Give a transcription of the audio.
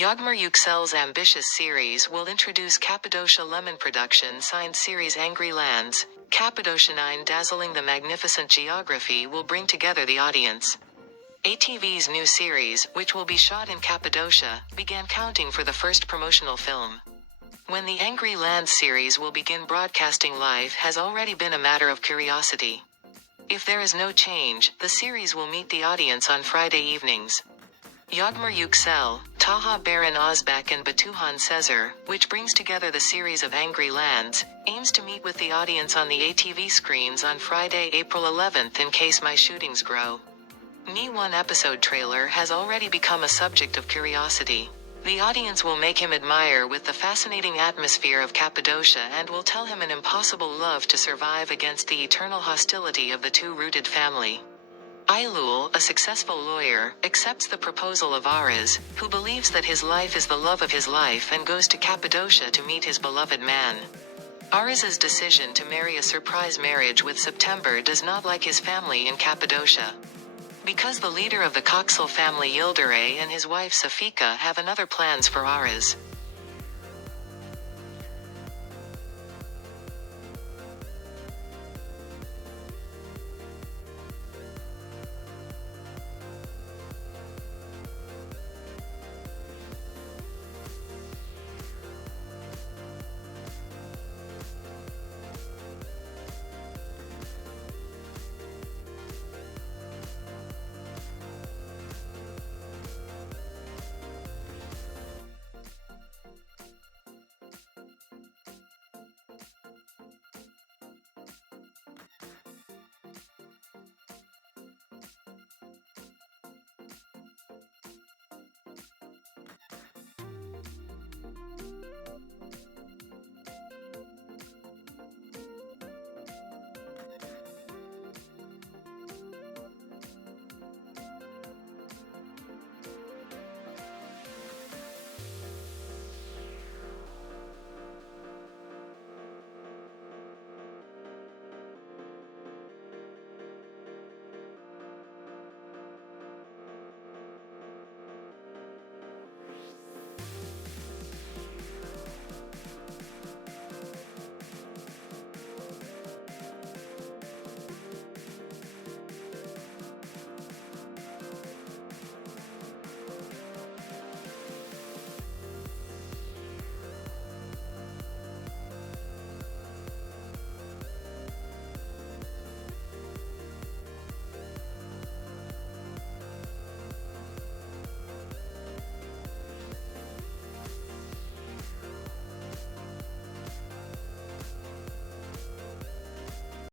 Yağmur Yüksel's ambitious series will introduce Cappadocia Lemon Production signed series Angry Lands. Cappadocia 9 dazzling the magnificent geography will bring together the audience. ATV's new series, which will be shot in Cappadocia, began counting for the first promotional film. When the Angry Lands series will begin broadcasting live has already been a matter of curiosity. If there is no change, the series will meet the audience on Friday evenings. Yağmur Yüksel, Taha Baron Özbek and Batuhan Sezer, which brings together the series of Angry Lands, aims to meet with the audience on the ATV screens on Friday, April 11th in case my shootings grow. Me One episode trailer has already become a subject of curiosity. The audience will make him admire with the fascinating atmosphere of Cappadocia and will tell him an impossible love to survive against the eternal hostility of the two-rooted family. Aylul, a successful lawyer, accepts the proposal of Aras, who believes that his life is the love of his life and goes to Cappadocia to meet his beloved man. Aras's decision to marry a surprise marriage with September does not like his family in Cappadocia. Because the leader of the Koksal family Yildiray and his wife Safika have another plans for Aras.